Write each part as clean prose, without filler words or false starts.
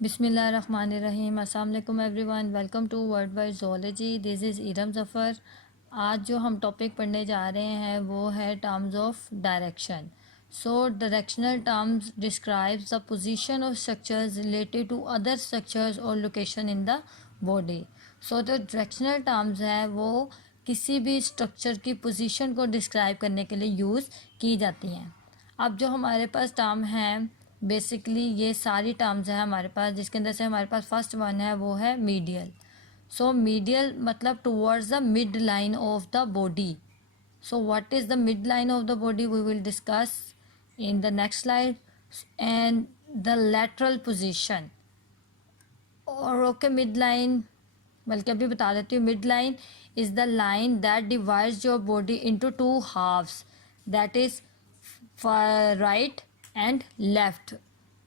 बिस्मिल्लाहिर्रहमानिर्रहीम। अस्सलाम वालेकुम everyone, welcome to world wide zoology. This is Iram Zafar. आज जो हम टॉपिक पढ़ने जा रहे हैं वो है terms of direction. So directional terms describes the position of structures related to other structures और location in the body. So जो डायरेक्शनल टर्म्स हैं वो किसी भी स्ट्रक्चर की पोजीशन को डिस्क्राइब करने के लिए यूज़ की जाती हैं। अब जो हमारे पास टर्म हैं, बेसिकली ये सारी टर्म्स हैं हमारे पास, जिसके अंदर से हमारे पास फर्स्ट वन है वो है मीडियल। सो मीडियल मतलब towards the mid line of the body. So what is the mid line of the body we will discuss in the next slide. And the lateral position और okay mid line, बल्कि अभी बता देती हूँ, mid line is the line that divides your body into two halves, that is right and left,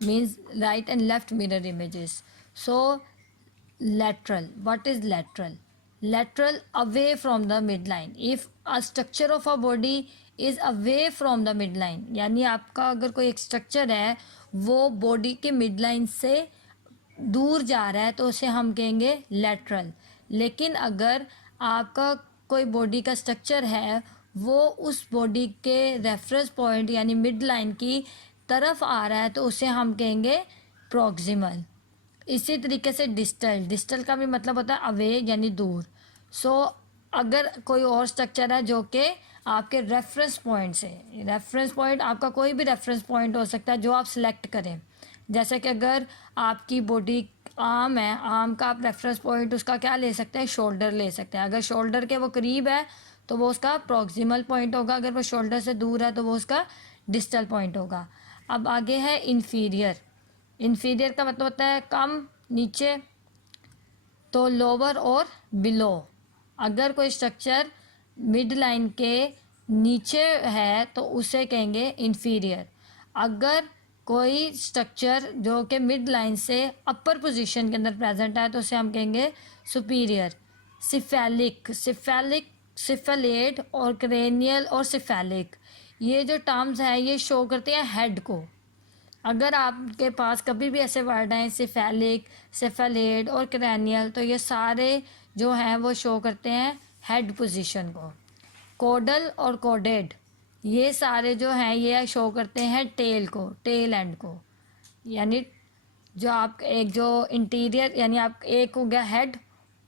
means right and left mirror images. So lateral, what is lateral? Lateral, away from the midline. If a structure of a body is away from the midline, यानी आपका अगर कोई एक structure है वो body के midline से दूर जा रहा है तो उसे हम कहेंगे लेटरल। लेकिन अगर आपका कोई बॉडी का स्ट्रक्चर है वो उस बॉडी के रेफरेंस पॉइंट यानी मिड लाइन की तरफ आ रहा है तो उसे हम कहेंगे प्रॉक्सिमल। इसी तरीके से डिस्टल, डिस्टल का भी मतलब होता है अवे यानी दूर। सो अगर कोई और स्ट्रक्चर है जो कि आपके रेफरेंस पॉइंट से, रेफरेंस पॉइंट आपका कोई भी रेफरेंस पॉइंट हो सकता है जो आप सिलेक्ट करें, जैसे कि अगर आपकी बॉडी आर्म है, आर्म का आप रेफरेंस पॉइंट उसका क्या ले सकते हैं, शोल्डर ले सकते हैं। अगर शोल्डर के वो करीब है तो वो उसका प्रॉक्सिमल पॉइंट होगा, अगर वो शोल्डर से दूर है तो वो उसका डिस्टल पॉइंट होगा। अब आगे है इन्फीरियर। इन्फीरियर का मतलब होता है कम, नीचे, तो लोअर और बिलो। अगर कोई स्ट्रक्चर मिड लाइन के नीचे है तो उसे कहेंगे इन्फीरियर। अगर कोई स्ट्रक्चर जो कि मिड लाइन से अपर पोजीशन के अंदर प्रेजेंट है तो उसे हम कहेंगे सुपीरियर। सिफेलिक, सिफेलिक, सिफेलेट और क्रेनियल और सिफेलिक, ये जो टर्म्स हैं ये शो करते हैं हेड को। अगर आपके पास कभी भी ऐसे वर्ड हैं सिफेलिक, सिफेलेट और क्रेनियल, तो ये सारे जो हैं वो शो करते हैं हेड पोजीशन को। कोडल और कोडेड, ये सारे जो हैं ये शो करते हैं टेल को, टेल एंड को। यानी जो आप एक जो इंटीरियर, यानी आप एक हो गया हेड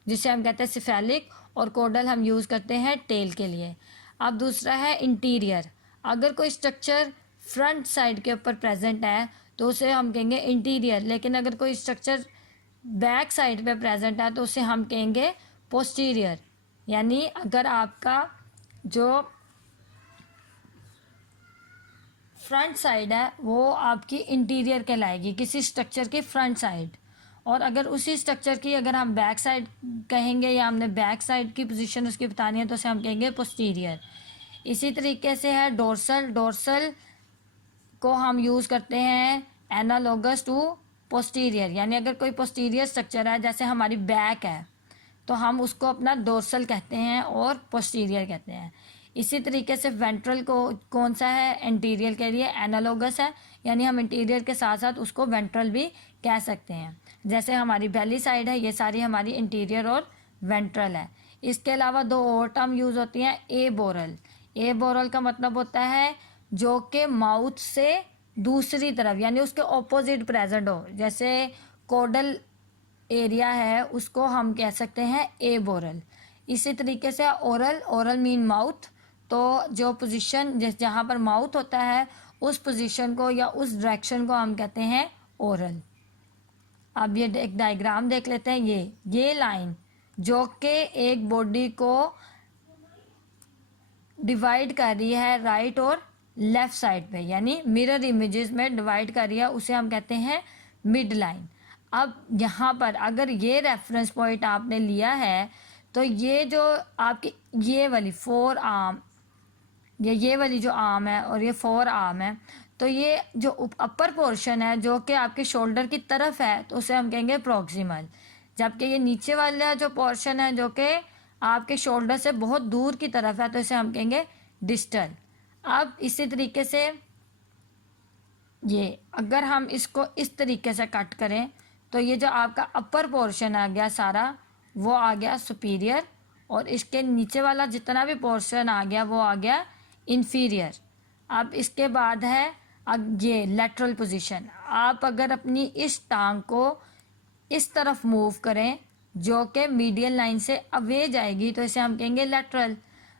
जिसे हम कहते हैं सिफेलिक, और कोडल हम यूज़ करते हैं टेल के लिए। अब दूसरा है इंटीरियर। अगर कोई स्ट्रक्चर फ्रंट साइड के ऊपर प्रेजेंट है तो उसे हम कहेंगे इंटीरियर। लेकिन अगर कोई स्ट्रक्चर बैक साइड पे प्रेजेंट है तो उसे हम कहेंगे पोस्टीरियर। यानी अगर आपका जो फ्रंट साइड है वो आपकी इंटीरियर कहलाएगी, किसी स्ट्रक्चर की फ्रंट साइड। और अगर उसी स्ट्रक्चर की अगर हम बैक साइड कहेंगे या हमने बैक साइड की पोजीशन उसकी बतानी है तो उसे हम कहेंगे पोस्टीरियर। इसी तरीके से है डोर्सल। डोर्सल को हम यूज़ करते हैं एनालोगस टू पोस्टीरियर। यानी अगर कोई पोस्टीरियर स्ट्रक्चर है, जैसे हमारी बैक है, तो हम उसको अपना डोर्सल कहते हैं और पोस्टीरियर कहते हैं। इसी तरीके से वेंट्रल को कौन सा है, इंटीरियर के लिए एनालोगस है, यानी हम इंटीरियर के साथ साथ उसको वेंट्रल भी कह सकते हैं। जैसे हमारी बेली साइड है, ये सारी हमारी इंटीरियर और वेंट्रल है। इसके अलावा दो और टर्म यूज़ होती हैं, ए बोरल। ए बोरल का मतलब होता है जो कि माउथ से दूसरी तरफ यानी उसके ऑपोजिट प्रेजेंट हो। जैसे कोडल एरिया है उसको हम कह सकते हैं ए बोरल। इसी तरीके से ओरल, ओरल मीन माउथ, तो जो पोजीशन जहाँ पर माउथ होता है उस पोजीशन को या उस डायरेक्शन को हम कहते हैं ओरल। अब ये एक डायग्राम देख लेते हैं। ये लाइन जो कि एक बॉडी को डिवाइड कर रही है राइट और लेफ्ट साइड पे, यानी मिरर इमेजेस में डिवाइड कर रही है, उसे हम कहते हैं मिड लाइन। अब यहाँ पर अगर ये रेफरेंस पॉइंट आपने लिया है तो ये जो आपकी ये वाली फोर आर्म, ये वाली जो आर्म है और ये फोर आर्म है, तो ये जो अपर पोर्शन है जो कि आपके शोल्डर की तरफ है तो उसे हम कहेंगे प्रॉक्सिमल। जबकि ये नीचे वाला जो पोर्शन है जो कि आपके शोल्डर से बहुत दूर की तरफ है तो इसे हम कहेंगे डिस्टल। अब इसी तरीके से ये अगर हम इसको इस तरीके से कट करें तो ये जो आपका अपर पोर्शन आ गया सारा, वो आ गया सुपीरियर, और इसके नीचे वाला जितना भी पोर्शन आ गया वो आ गया इन्फीरियर। अब इसके बाद है अब ये लेटरल पोजीशन। आप अगर अपनी इस टांग को इस तरफ मूव करें जो कि मीडियल लाइन से अवे जाएगी, तो इसे हम कहेंगे लेटरल।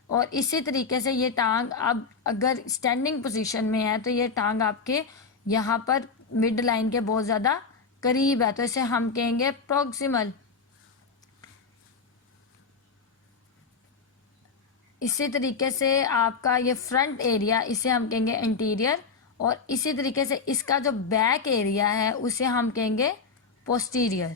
और इसी तरीके से ये टांग अब अगर स्टैंडिंग पोजीशन में है तो ये टांग आपके यहाँ पर मिड लाइन के बहुत ज़्यादा करीब है, तो इसे हम कहेंगे प्रॉक्सिमल। इसी तरीके से आपका ये फ्रंट एरिया, इसे हम कहेंगे इंटीरियर, और इसी तरीके से इसका जो बैक एरिया है उसे हम कहेंगे पोस्टीरियर,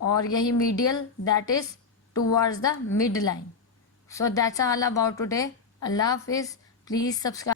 और यही medial that is towards the mid line. So that's all about today. अल्लाह हाफिज़। Please subscribe.